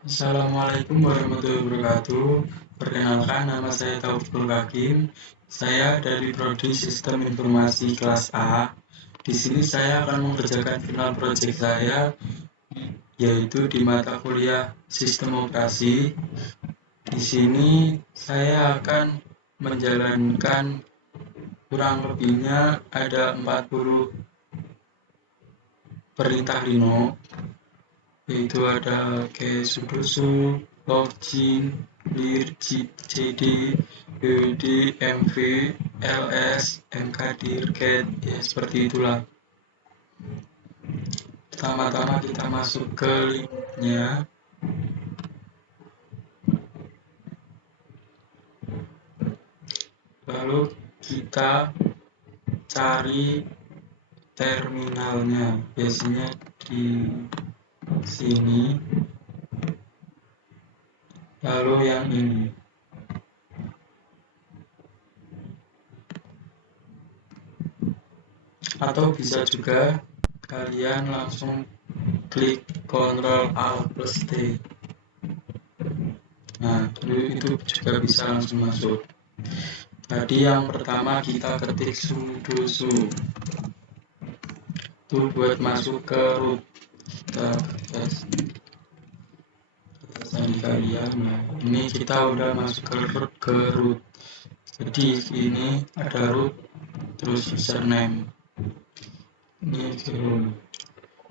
Assalamualaikum warahmatullahi wabarakatuh. Perkenalkan, nama saya Taufikul Hakim. Saya dari Prodi Sistem Informasi kelas A. Di sini saya akan mengerjakan final project saya, yaitu di mata kuliah Sistem Operasi. Di sini saya akan menjalankan kurang lebihnya ada 40 perintah Rino, yaitu ada kayak sudoku, login, lir, cd, bd, mv, ls, mkdir, get, ya seperti itulah. Pertama-tama kita masuk ke linknya, lalu kita cari terminalnya, biasanya di sini, lalu yang ini. Atau bisa juga kalian langsung klik Ctrl Alt plus T. Nah, itu juga bisa langsung masuk. Tadi yang pertama kita ketik sudoku. Itu buat masuk ke root. Kita sandi kalian. Nah, ini kita udah masuk ke root. Jadi ini ada root, terus username. Ini home.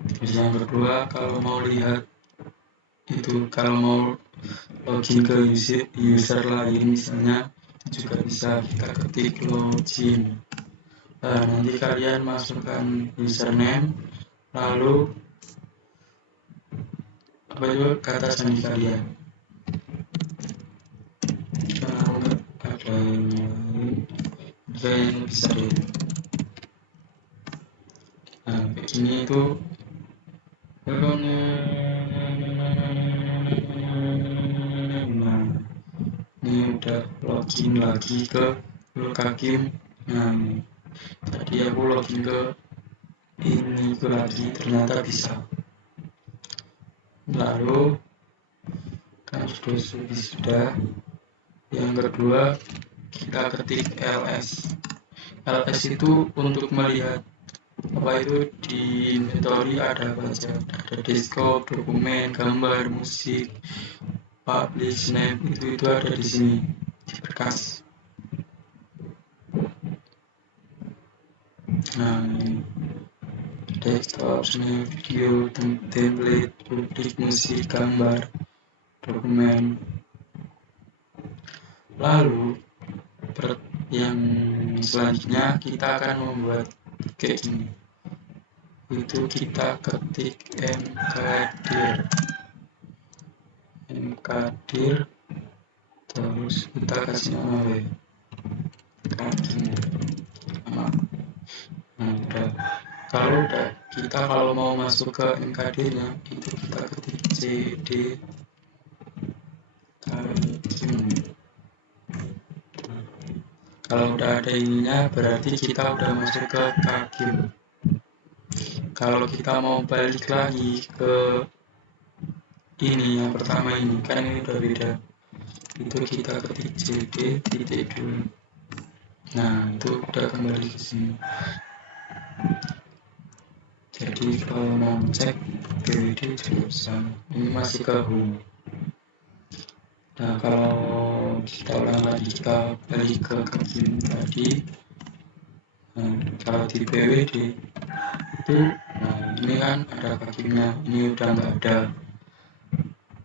Terus yang kedua, kalau mau lihat itu, kalau mau login ke user lain misalnya, itu juga bisa kita ketik login. Nah, nanti kalian masukkan username, lalu apa itu kata sandi kalian. Ada yang bisa deh. Nah, kayak gini itu nah, ini udah login lagi ke Hakim. Nah, tadi aku login ke ini ke lagi, ternyata bisa. Lalu kan sudah. Yang kedua kita ketik ls. ls itu untuk melihat apa itu di inventory ada apa aja, ada desktop, dokumen, gambar, musik, publish, snap, itu ada di sini di berkas. Nah, ini desktop, snap, video, template, publik, musik, gambar, dokumen. Lalu yang selanjutnya kita akan membuat kayak gini. Itu kita ketik mkdir, terus kita kasih nama nah, udah kita kalau mau masuk ke mkdir nya itu kita ketik cd kalau udah ada ininya berarti kita udah masuk ke Hakim. Kalau kita mau balik lagi ke ini yang pertama ini, kan ini udah beda, itu kita ketik cd titik dulu. Nah, itu udah kembali ke sini. Jadi kalau mau cek BWD juga bisa. Ini masih ke home. Nah, kalau kita ulang lagi, kita balik ke Hakim tadi. Nah, kalau di BWD itu, nah ini kan ada Hakimnya, ini udah nggak ada.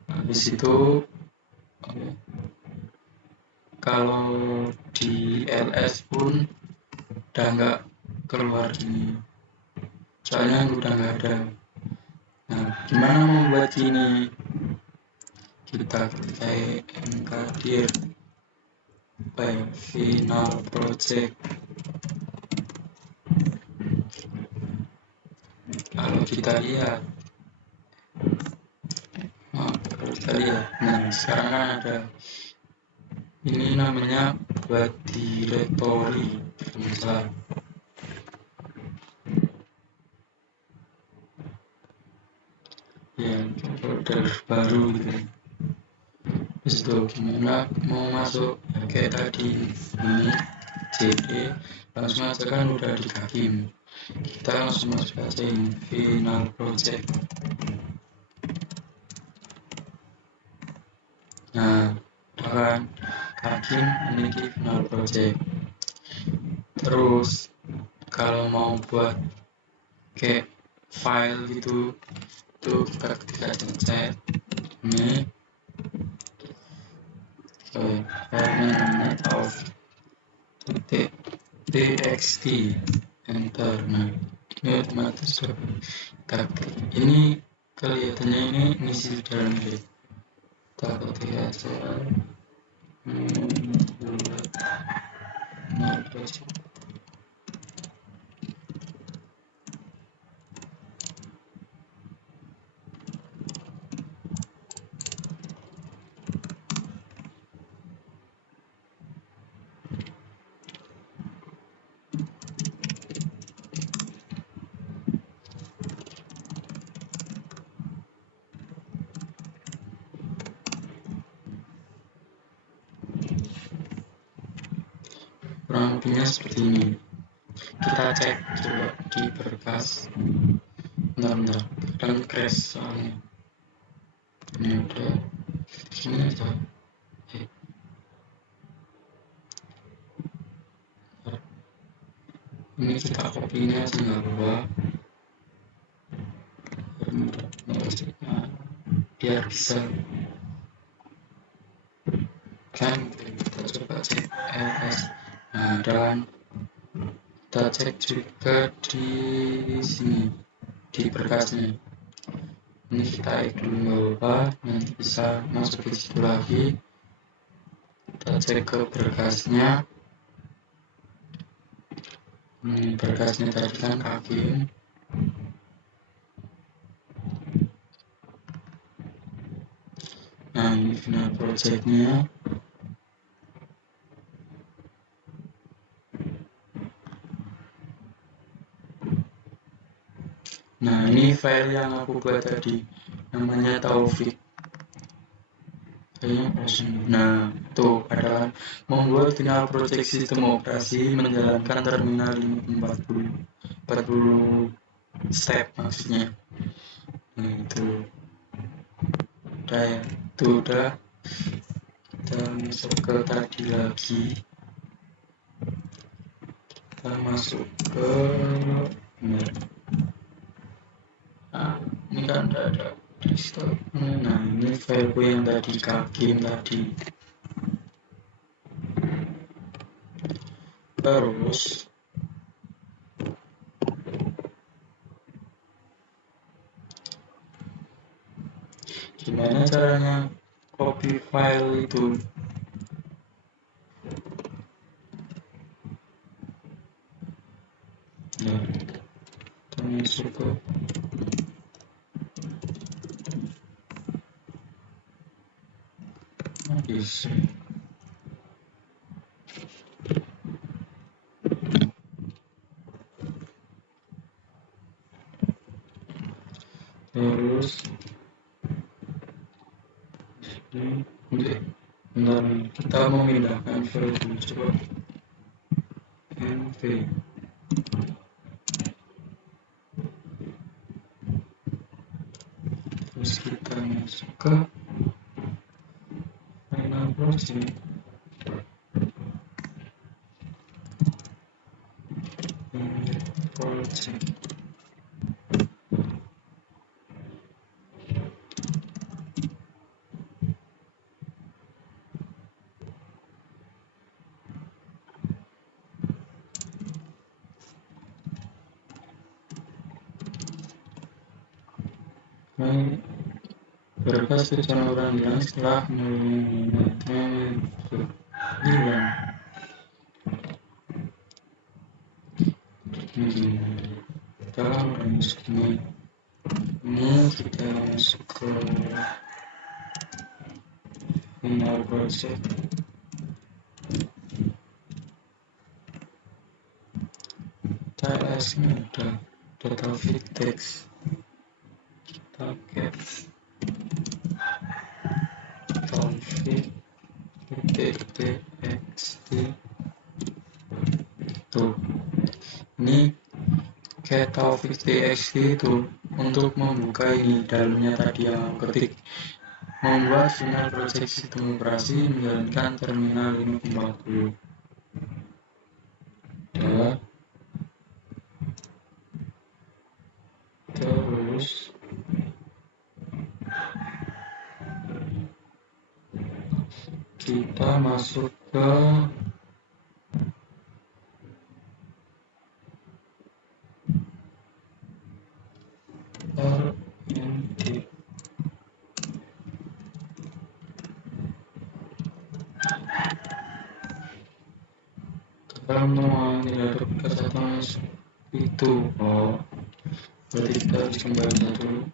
Habis itu kalau di ls pun udah nggak keluar ini, soalnya udah nggak ada. Nah, gimana membuat ini? Kita ketik mkdir final project. Kalau kita lihat, nah sekarang kan ada ini namanya buat directory, misalnya ya folder baru gitu. Terus itu gimana mau masuk kayak tadi ini CD langsung aja kan udah di Kakim, kita langsung masuk aja ini final project. Nah kan Kakim ini di final project. Terus kalau mau buat kayak file gitu tuh kita ketik aja chat ini filenya namanya txt enter. Nah ini otomatis kita klik ini, kelihatannya ini ngisi dalam diri, kita ketik aja project. Kurang lebihnya seperti ini. Kita cek coba di berkas. Bentar, kadang crash soalnya. Ini udah gini aja. Ini kita copy nya aja nggak apa-apa. Biar bisa kan kita coba cek ls. Nah dan kita cek juga di sini di berkasnya. Ini kita dulu nggak apa-apa, nanti bisa masuk ke situ lagi. Kita cek ke berkasnya. Berkasnya tadi kan Kakim. Nah ini final projectnya. Nah ini file yang aku buat tadi, namanya Taufik. Nah tuh ada membuat final project sistem operasi menjalankan terminal 40 step maksudnya. Nah itu udah ya, itu udah. Kita masuk ke tadi lagi, kita masuk ke nah ini kan udah ada desktop. Nah ini fileku yang tadi Kakim tadi. Terus gimana caranya copy file itu? Nah kita masuk ke bisa. Terus bentar, kita memindahkan file dulu, coba mv. Terus kita masuk ke final project. Berkas tulisan orang yang setelah menggunakan hilang. Kita masuk ini kita masuk ke final project. TLS nya udah Taufik text, kita cap txt. Tuh, ini get Taufik txt itu untuk membuka ini dalamnya tadi yang ketik, membuat final project sistem operasi menjalankan terminal 540. Ya. Terus kita masuk ke RMD. Kalau mau tidak ada kesatuan itu, berarti kita harus kembali dulu.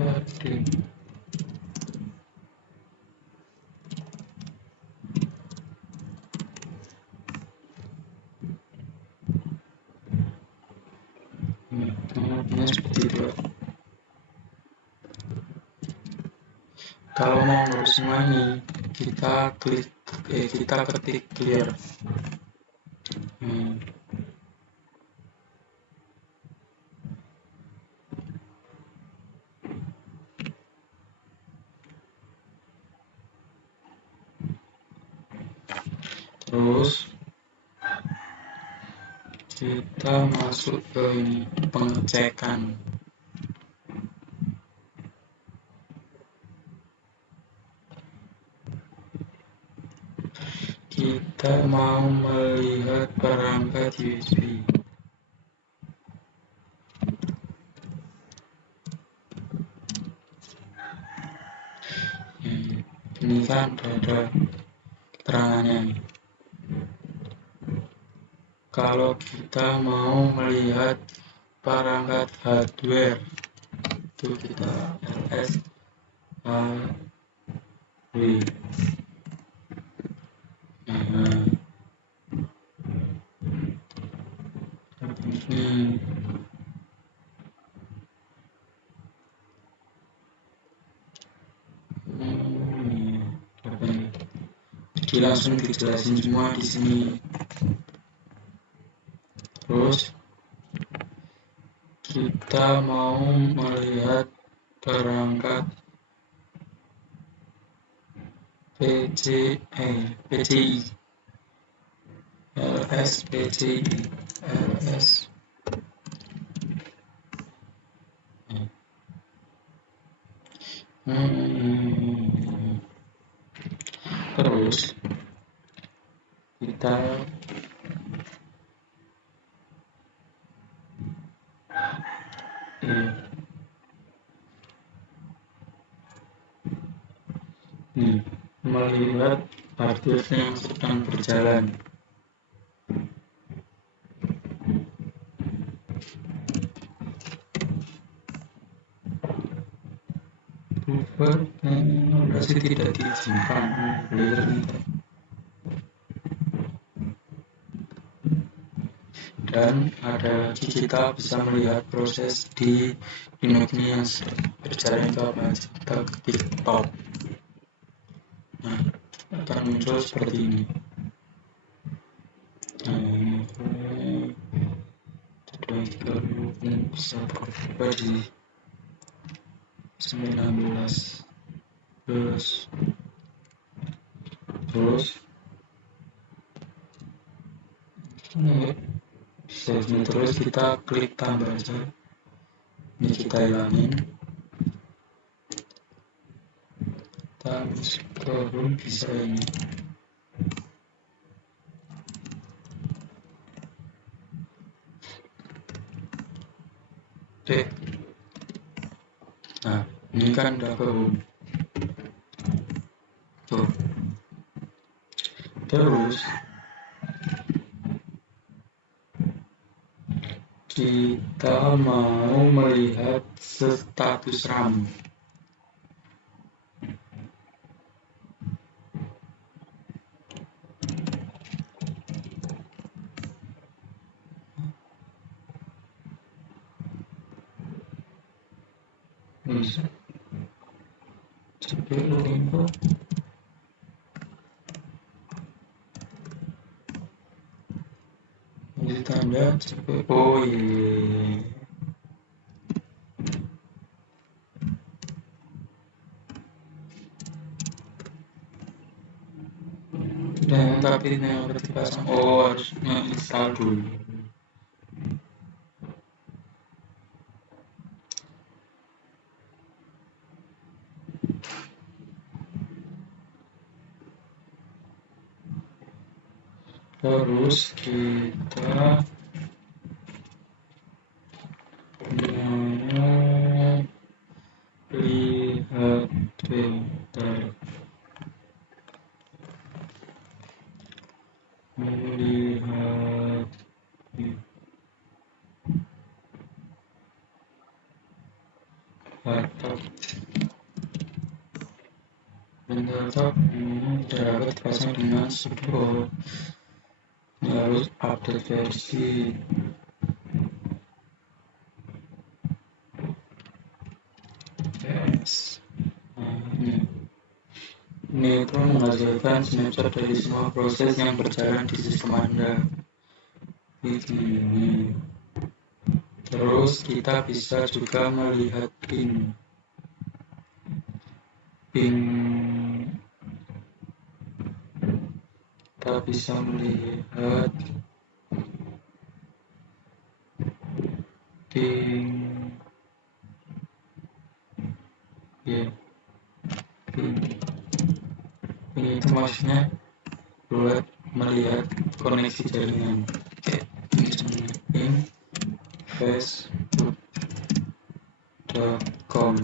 Berarti seperti itu. Kalau mau ngurus semua ini, kita ketik clear. Terus kita masuk ke ini, pengecekan. Kita mau melihat perangkat USB. Ini kan ada keterangannya. Kalau kita mau melihat perangkat hardware, itu kita ls hw. Jadi langsung dijelasin semua di sini. Terus kita mau melihat perangkat PCI ls PCI ls. Terus kita melihat hardware yang sedang berjalan. Buffer masih tidak diizinkan player ini. Dan ada lagi kita bisa melihat proses di Linux yang berjalan itu apa. Kita ketik top. Nah, akan muncul seperti ini. Bisa berubah di 19 terus save terus kita klik tambah aja. Ini kita hilangin, kita scroll bisa ini. Nah, ini kan udah ke home. Tuh. Terus kita mau melihat status RAM. bisa CPU info jadi tanda CPU. Oh iya, dan tapi ini harus dipasang. Oh, harus install dulu. Terus kita mau lihat bentar, melihat laptop. Laptop ini tidak dapat dipasang dengan sudo. Ini harus update versi. Yes. Nah, ini itu menghasilkan snapshot dari semua proses yang berjalan di sistem Anda. Ini. Terus kita bisa juga melihat ping. Kita bisa melihat ping. Ya, ping. Ini itu maksudnya buat melihat koneksi jaringan. Oke, misalnya ping facebook.com.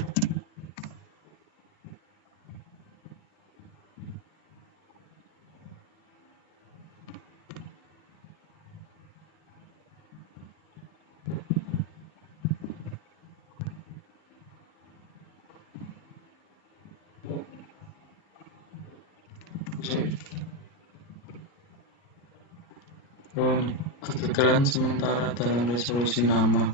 Kegagalan sementara dalam resolusi nama.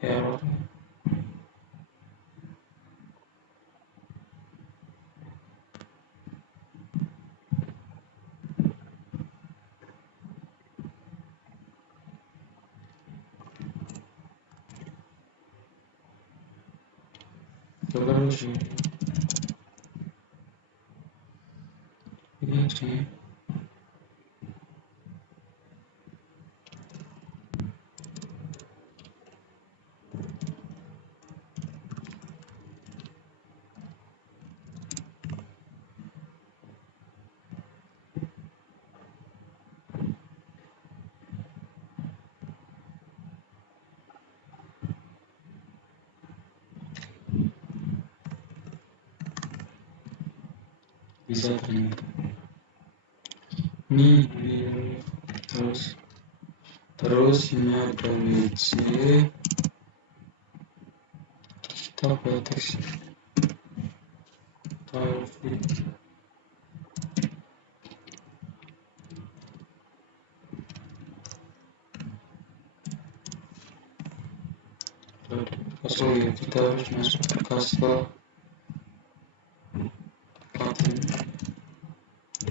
Error. Terus ini sih. Bisa ternyata. Ini terus ini ada WC. Kita batas Taufik. Oh ya, kita harus masuk ke kastel.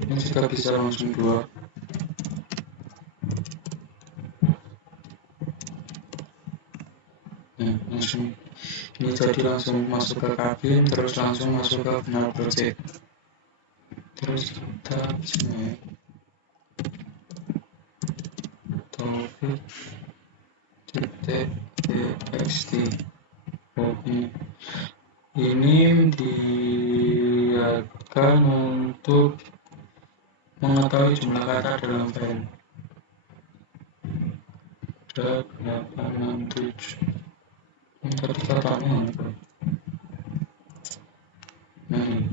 Ini juga bisa langsung dua. Nah, langsung ini jadi langsung masuk ke kabin, terus langsung masuk ke final project. Terus kita cek Taufik .txt. Oh, ini diakan untuk mengetahui jumlah kata dalam file. 867. Ini tadi katanya apa? Nah, ini.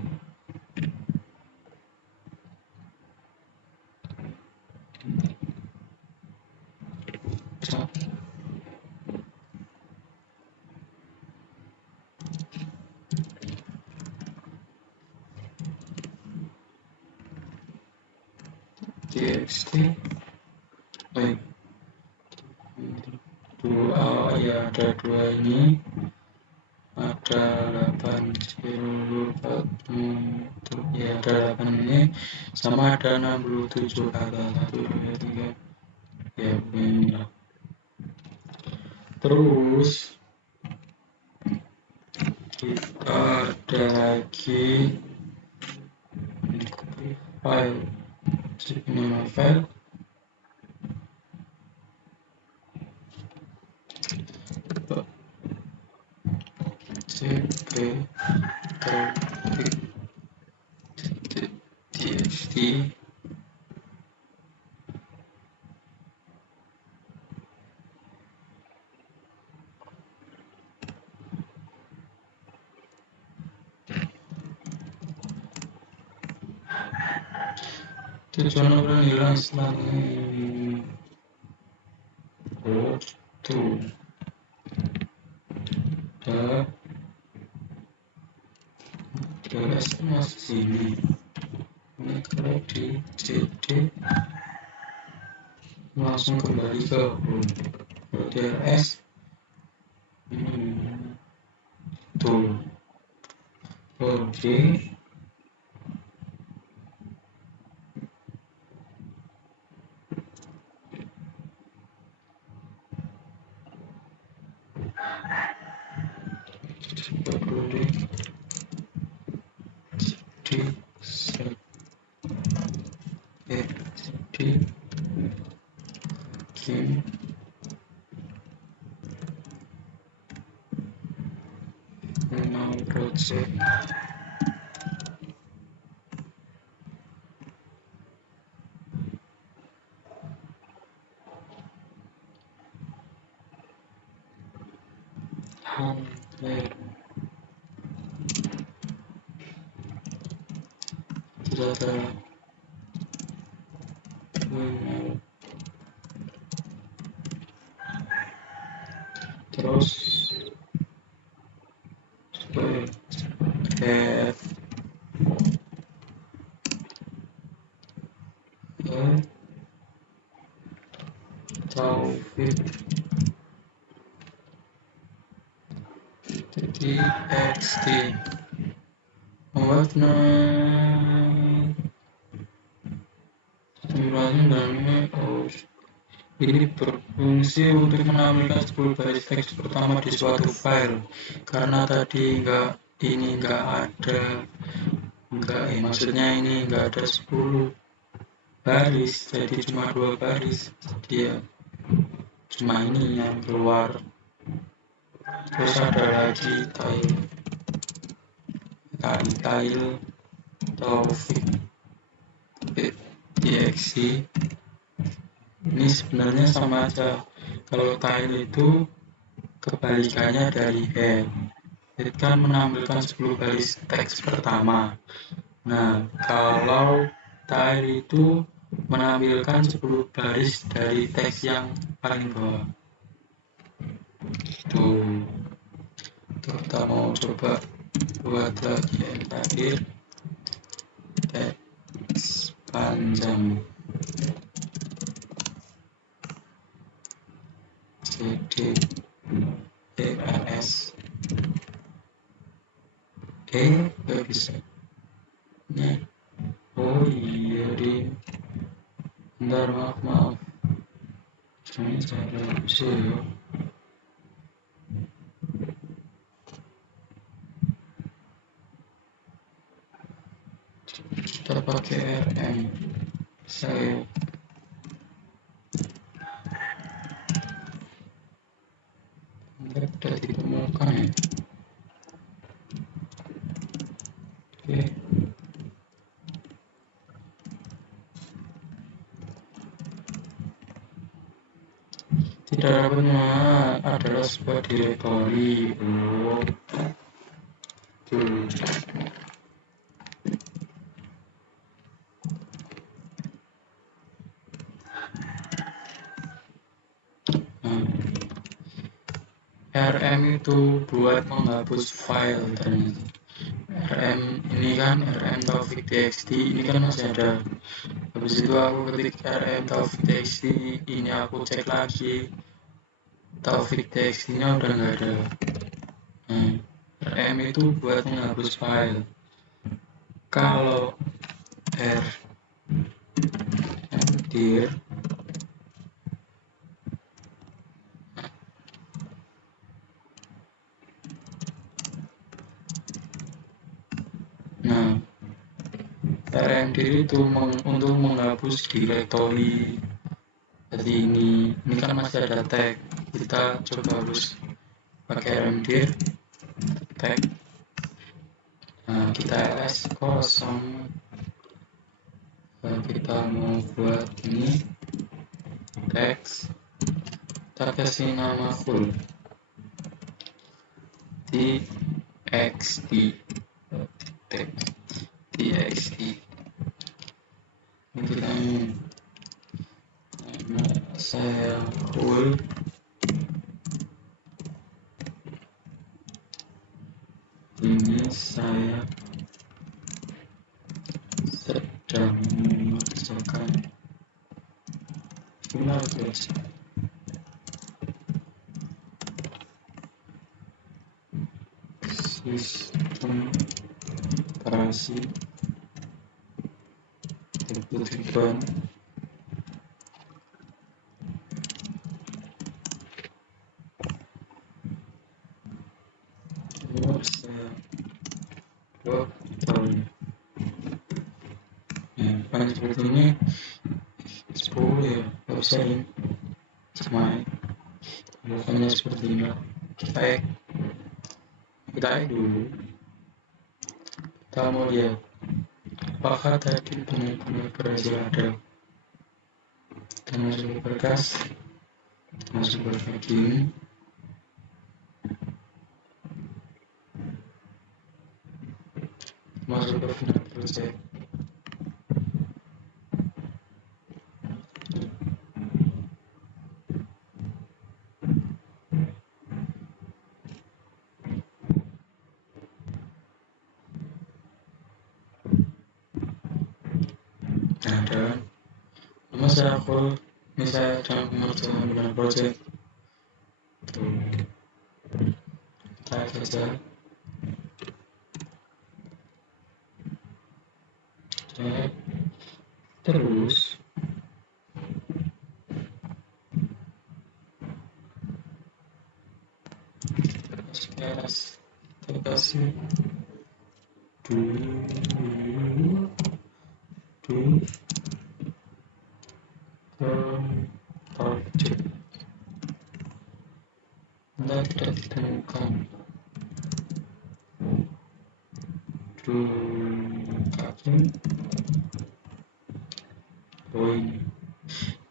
txt ya ada 2 ini, ada 80 ya ada 8 ini, sama ada 67 kata 1 2 3 ya begini. Terus kita ada lagi file, nama file txt tujuan orang hilang setelah tuh mas sini ini kalau di cd langsung kembali ke home. Kalau di ls tuh oke. Project hampir tidak ada terus Taufik txt membuat ini berfungsi untuk menampilkan 10 baris teks pertama di suatu file, karena tadi maksudnya ini enggak ada 10 baris, jadi cuma 2 baris, dia cuma ini yang keluar. Terus ada lagi tile Taufik txt. Ini sebenarnya sama aja. Kalau tile itu kebalikannya dari head. Head kan menampilkan 10 baris teks pertama. Nah, kalau tile itu menampilkan 10 baris dari teks yang paling bawah. Tuh. Kita mau coba buat lagi yang terakhir. Teks panjang. cd EAS nggak bisa nih. Oh iya di bentar, maaf ini saya bisa ya. Kita pakai RM saya udah ditemukan ya. Oke. Tidak dapatnya adalah sebuah direktori. RM itu buat menghapus file ternyata. RM ini kan RM Taufik txt ini kan masih ada habis itu aku ketik rm Taufik TXT, ini aku cek lagi, Taufik TXT-nya udah nggak ada. Nah, rm itu buat menghapus file. Kalau dir nah rmdir itu untuk menghapus direktori. Jadi ini kan masih ada tag, kita coba hapus pakai rmdir tag. Nah, kita ls kosong, kita mau buat ini teks, kita kasih nama full txt txt. Ini kita nama saya full, ini saya sedang mengerjakan final project. Sistem operasi tiba-tiba nomor saya dokter. Nah, paling seperti ini 10 ya, nggak usah ini sama bukannya seperti ini. Kita dulu, kita mau lihat apakah tadi benar-benar berhasil ada. Kita masuk ke berkas, masuk ke bagian, masuk ke final project. Nah, dan nama saya full, ini saya sedang mengerjakan final project. Tuh, kita saja. Terus kita kasih dulu project. Anda tidak ditemukan kaki poin.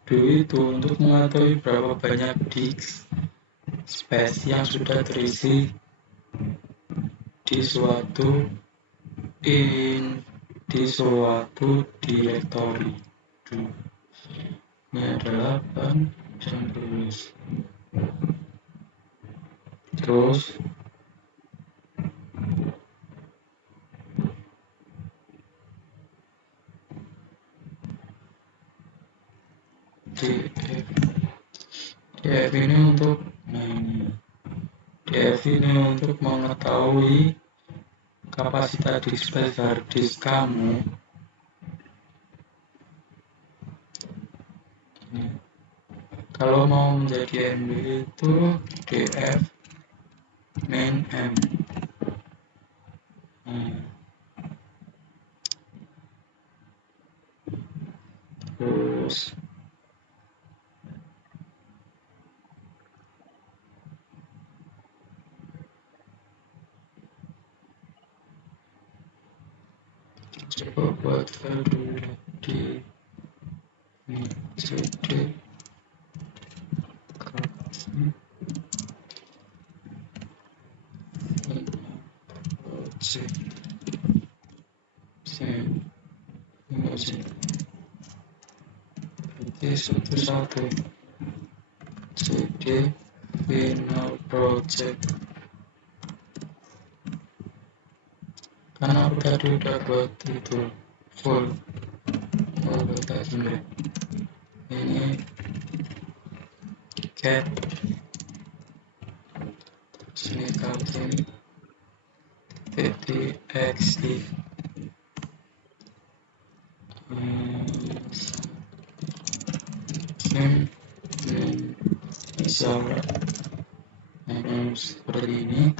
Itu untuk mengetahui berapa banyak disk space yang sudah terisi di suatu directory. Ini adalah 8 dan terus. df ini untuk df ini untuk mengetahui kapasitas disk space hard disk kamu. Kalau mau menjadi MB itu df main m. Terus coba buat file dulu di cd satu cd final project. Karena aku tadi udah buat itu full, oh kita gini ini cat sini kakin txt ini misalnya seperti ini.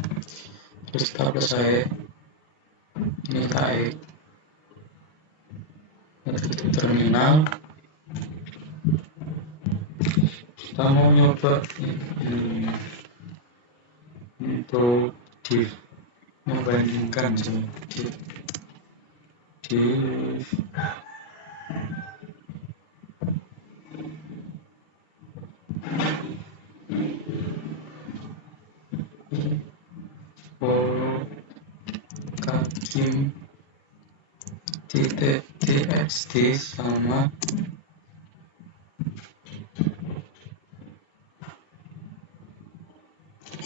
Terus kita selesai ini tarik tutup terminal. Kita mau nyoba ini untuk div membandingkan div kakim txt sama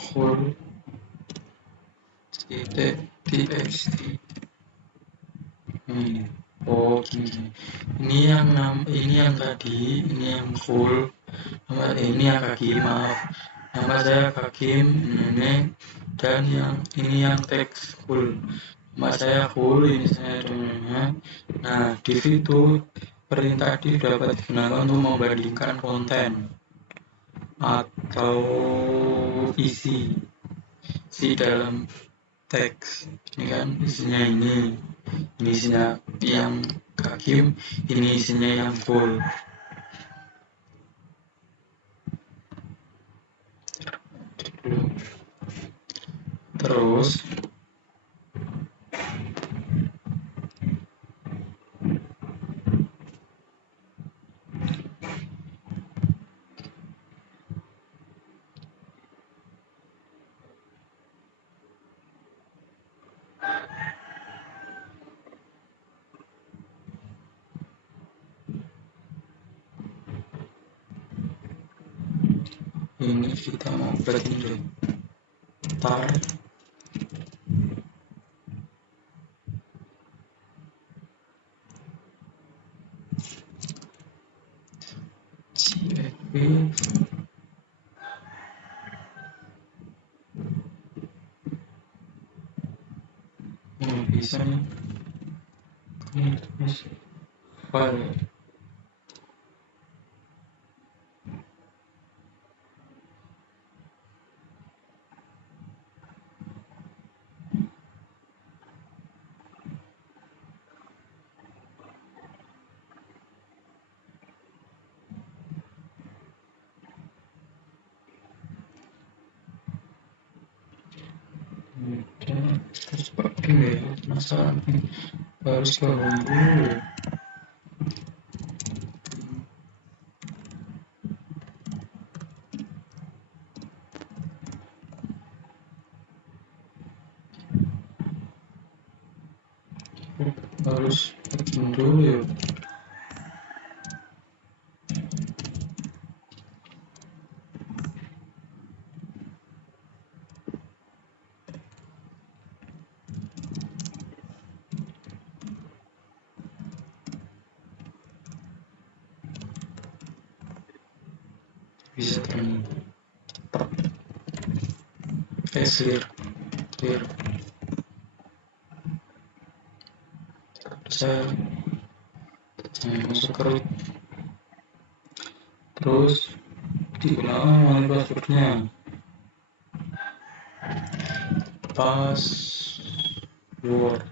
whole txt ini. Oh gini, ini yang tadi, ini yang full, ini yang kaki, maaf, nama saya Kakim ini, dan yang ini yang teks full, nama saya full, ini saya domainnya. Nah di situ perintah div dapat digunakan untuk membandingkan konten atau isi dalam teks. Ini kan isinya ini isinya yang Kakim, ini isinya yang full. Terus ini kita mau berarti tar CFP bisa nih ini terus file terus pakai masalah harus ke home dulu. Harus bikin dulu ya. Bisa cepat clear saya masuk ke root, terus digunakan passwordnya password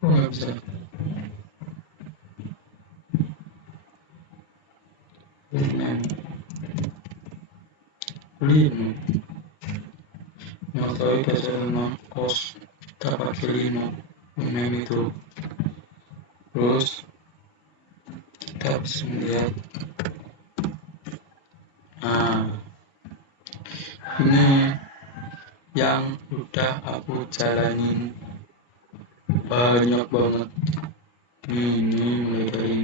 nggak bisa lima mengetahui dasar os kita pakai 5 itu. Terus kita bisa melihat ini yang udah aku jalanin banyak banget. Ini mulai dari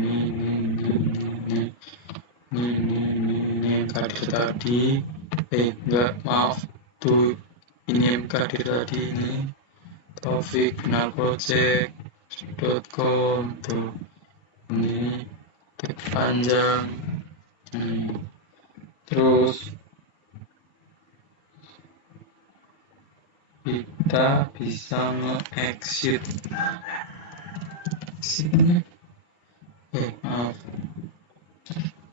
ini kadir tadi, enggak maaf tuh ini kadir tadi ini taufikfinalproject.com tuh ini tag panjang. Terus kita bisa nge-exit maaf,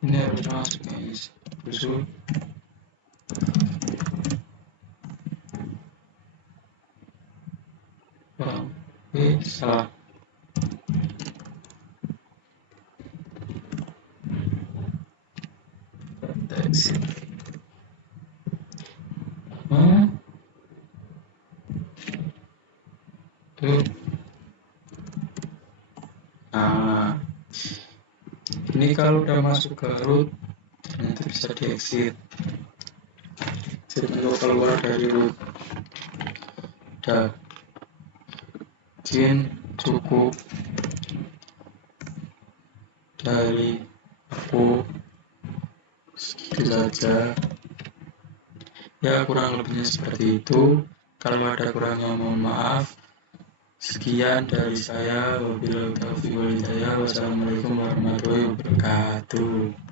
ini harus masuk guys, busuk. Salah. Exit. Tuh. Nah, ini kalau udah masuk ke root, nanti bisa di exit. Untuk keluar dari root. Udah. Mungkin cukup dari aku segitu saja. Ya kurang lebihnya seperti itu. Kalau ada kurangnya mohon maaf. Sekian dari saya. Wabillahi taufiq wal hidayah. Wassalamualaikum warahmatullahi wabarakatuh.